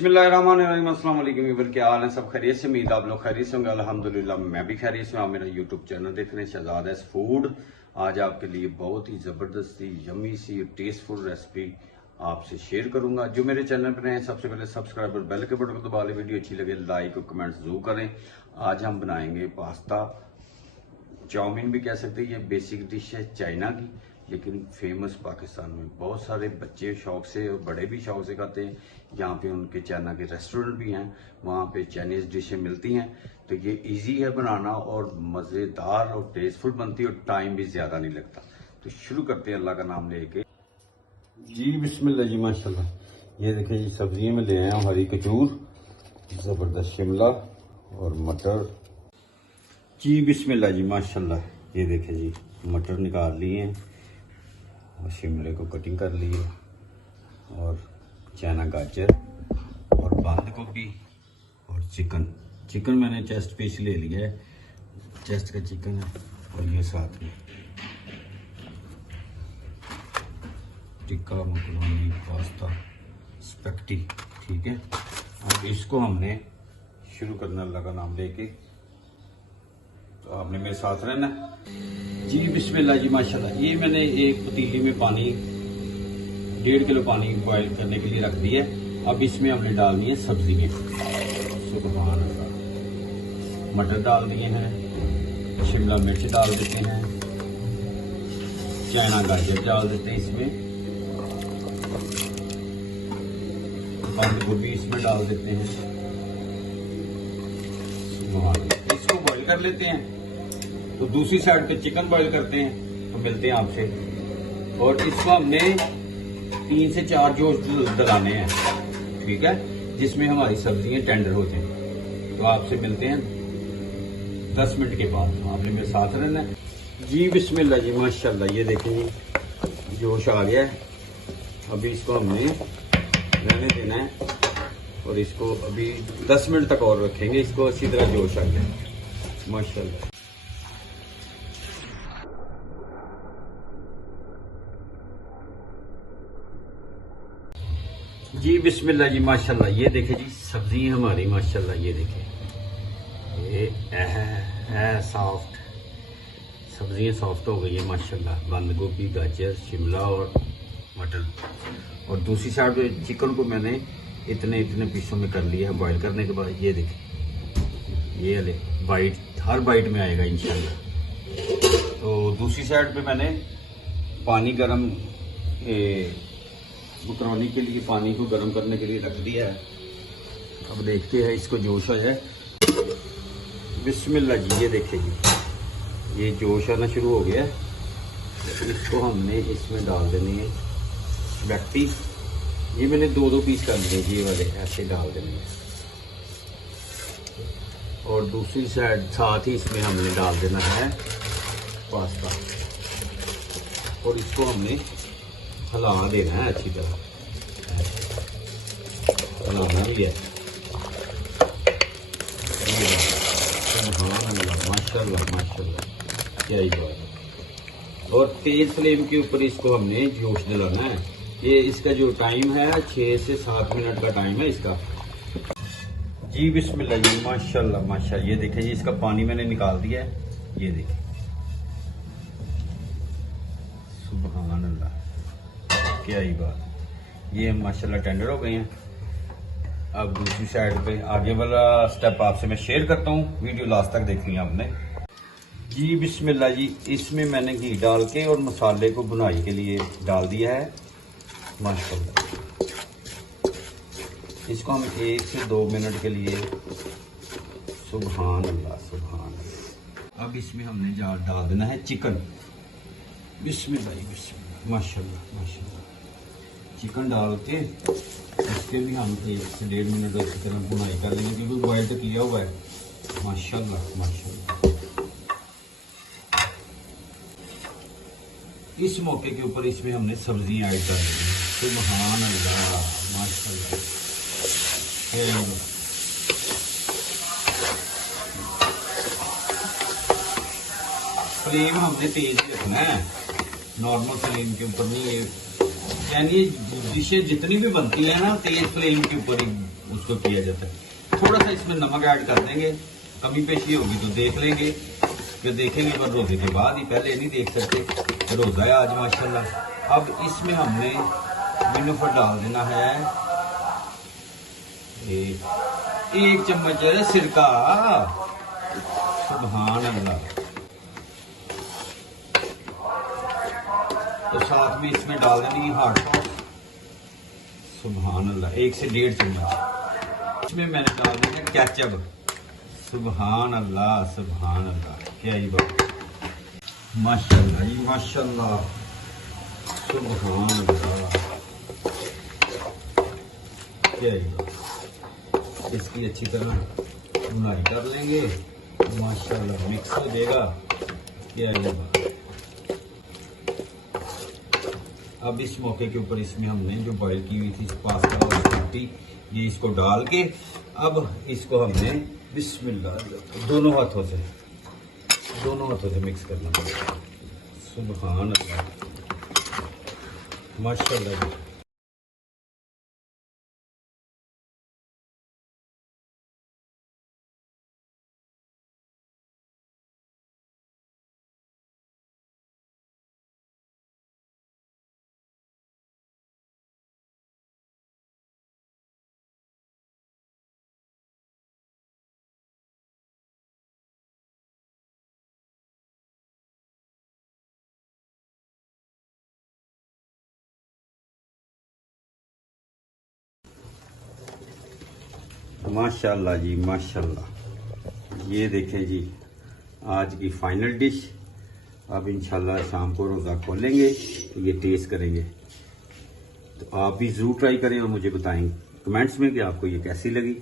बिस्मिल्लाहिर्रहमानिर्रहीम। अस्सलाम वालेकुम व्यूअर, क्या हाल है? सब खैरियत से? उम्मीद आप लोग खैरियत से होंगे। अल्हम्दुलिल्लाह मैं भी खैरियत से हूँ। आप मेरा यूट्यूब चैनल देख रहे हैं शहजाद एस फूड। आज आपके लिए बहुत ही ज़बरदस्त सी यमी सी टेस्टफुल रेसिपी आपसे शेयर करूंगा। जो मेरे चैनल पर हैं सबसे पहले सब्सक्राइब और बेल के बटन को दबा लें। वीडियो अच्छी लगे लाइक और कमेंट जरूर करें। आज हम बनाएंगे पास्ता, चाउमीन भी कह सकते हैं। ये बेसिक डिश है चाइना की, लेकिन फेमस पाकिस्तान में। बहुत सारे बच्चे शौक से और बड़े भी शौक से खाते हैं। यहाँ पे उनके चाइना के रेस्टोरेंट भी हैं, वहाँ पे चाइनीज डिशें मिलती हैं। तो ये इजी है बनाना और मज़ेदार और टेस्टफुल बनती है और टाइम भी ज़्यादा नहीं लगता। तो शुरू करते हैं अल्लाह का नाम लेके। जी बिस्मिल्लाह जी माशाल्लाह। ये देखिए जी सब्जियाँ में ले आया हूँ। हरी कचूर, ज़बरदस्त शिमला और मटर। जी बिस्मिल्लाह जी माशाल्लाह। ये देखे जी मटर निकाल लिए हैं और शिमले को कटिंग कर ली है और चना गाजर और बंद गोभी और चिकन मैंने चेस्ट पीस ले लिया है, चेस्ट का चिकन है। और ये साथ में टिक्का, मकरोनी, पास्ता, स्पेगेटी, ठीक है। अब इसको हमने शुरू करना अल्लाह का नाम लेके। तो आपने मेरे साथ रहना। जी बिस्मिल्लाह जी माशाल्लाह। ये मैंने एक पतीली में पानी 1.5 किलो पानी बॉईल करने के लिए रख दिया है। अब इसमें हमने डालनी है सब्जियाँ। सुभान अल्लाह। मटर डाल दिए हैं, शिमला मिर्च डाल देते हैं, चना गाजर डाल देते हैं इसमें, बंद गोभी इसमें डाल देते हैं। इसको बॉईल कर लेते हैं। तो दूसरी साइड पे चिकन बॉईल करते हैं। तो मिलते हैं आपसे। और इसको हमने 3 से 4 जोश डलाने हैं, ठीक है, जिसमें हमारी सब्जियां टेंडर हो जाएं। तो आपसे मिलते हैं 10 मिनट के बाद। आपने मेरे साथ रहना है। जी बिस्मिल्लाह जी माशाल्लाह। ये देखें जी जोश आ गया है। अभी इसको हमने रहने देना है और इसको अभी 10 मिनट तक और रखेंगे। इसको अच्छी तरह जोश आ गया माशाल्लाह। जी बिस्मिल्लाह जी माशाल्लाह। ये देखे जी सब्जी हमारी माशाल्लाह। ये देखे ये सॉफ्ट सब्जियां सॉफ्ट हो गई है माशाल्लाह। बंद गोभी, गाजर, शिमला और मटर। और दूसरी साइड पे चिकन को मैंने इतने पीसों में कर लिया है बॉईल करने के बाद। ये देखे ये वाले वाइट हर बाइट में आएगा इंशाल्लाह। तो दूसरी साइड पे मैंने पानी गरम मकरोनी के लिए पानी को गर्म करने के लिए रख दिया है। अब देखते हैं इसको जोश आ जाए। बिस्मिल्लाह जी। ये देखिए जी ये जोश आना शुरू हो गया है। इसको हमने इसमें डाल देनी है स्पेगेटी। ये मैंने 2 पीस कर लिए जी, ये वाले ऐसे डाल देने हैं। और दूसरी साइड साथ ही इसमें हमने डाल देना है पास्ता और इसको हमने हिला देना है अच्छी तरह। हिलाना भी है। माशाल्लाह माशाल्लाह, क्या ही बात है। और तेज फ्लेम के ऊपर इसको हमने जोश दिलाना है। ये इसका जो टाइम है 6 से 7 मिनट का टाइम है इसका। जी बिस्मिल्लाह जी माशाल्लाह माशाल्लाह। ये देखें जी इसका पानी मैंने निकाल दिया है। ये देखें सुभान अल्लाह, क्या ही बात। ये माशाल्लाह टेंडर हो गए हैं। अब दूसरी साइड पे आगे वाला स्टेप आपसे मैं शेयर करता हूँ। वीडियो लास्ट तक देखनी है आपने। जी बिस्मिल्लाह जी। इसमें मैंने घी डाल के और मसाले को भुनाई के लिए डाल दिया है माशाल्लाह। इसको हम 1 से 2 मिनट के लिए सुभान अल्लाह सुभान अल्लाह। अब इसमें हमने डाल देना है चिकन। बिस्मिल्लाह बिस्मिल्लाह माशाल्लाह माशाल्लाह। चिकन डाल के इसके भी हम 1 से 1.5 मिनट अच्छी तरह भुनाई कर लेंगे, क्योंकि बॉयल तो किया हुआ है माशाल्लाह माशाल्लाह। इस मौके के ऊपर इसमें हमने सब्जियां ऐड कर दी हैं। सुभान अल्लाह माशाल्लाह। फ्लेम हमने तेज रखना है, नॉर्मल फ्लेम के ऊपर नहीं। ये यानी डिशेज जितनी भी बनती है ना तेज फ्लेम के ऊपर ही उसको किया जाता है। थोड़ा सा इसमें नमक ऐड कर देंगे, कमी पेशी होगी तो देख लेंगे, कि देखेंगे पर रोजे के बाद ही, पहले नहीं देख सकते। रोजा है आज माशाल्लाह। अब इसमें हमने मिनोफर डाल देना है एक चम्मच सिरका। सुभान अल्लाह। तो साथ में इसमें डाल देनी हॉट सॉस। सुभान अल्लाह, 1 से 1.5 चम्मच। इसमें मैंने डाल देना केचप। सुभान अल्लाह, सुभान अल्लाह, क्या ही बात, माशाल्लाह जी माशाल्लाह, सुभान अल्लाह, क्या ही बात। इसकी अच्छी तरह भुनाई कर लेंगे, माशाल्लाह मिक्स हो जाएगा, क्या ही बात। अब इस मौके के ऊपर इसमें हमने जो बॉईल की हुई थी पास्ता और रोटी, ये इसको डाल के अब इसको हमने बिस्मिल्लाह दोनों हाथों से मिक्स करना पड़ेगा। सुभान अल्लाह, माशाल्लाह। माशाल्लाह जी माशाल्लाह। ये देखें जी आज की फाइनल डिश। अब इंशाल्लाह शाम को रोज़ा खोलेंगे तो ये टेस्ट करेंगे। तो आप भी ज़रूर ट्राई करें और मुझे बताएं कमेंट्स में कि आपको ये कैसी लगी।